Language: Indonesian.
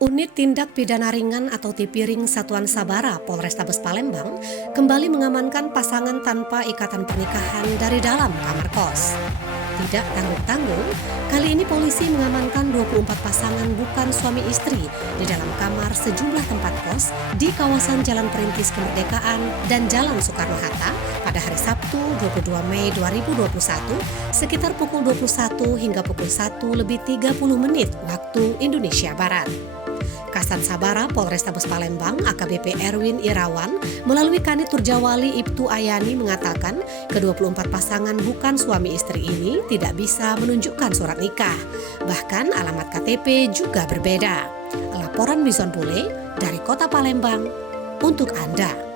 Unit Tindak Pidana Ringan atau Tipiring Satuan Sabara Polrestabes Palembang kembali mengamankan pasangan tanpa ikatan pernikahan dari dalam kamar kos. Tidak tanggung-tanggung, kali ini polisi mengamankan 24 pasangan bukan suami istri di dalam kamar sejumlah tempat kos di kawasan Jalan Perintis Kemerdekaan dan Jalan Soekarno-Hatta pada hari Sabtu 22 Mei 2021 sekitar pukul 21 hingga pukul 1:30 waktu Indonesia Barat. Kasat Sabara Polrestabes Palembang AKBP Erwin Irawan melalui Kanit Turjawali Ibtu Ayani mengatakan ke-24 pasangan bukan suami istri ini tidak bisa menunjukkan surat nikah. Bahkan alamat KTP juga berbeda. Laporan Bison Bule dari Kota Palembang untuk Anda.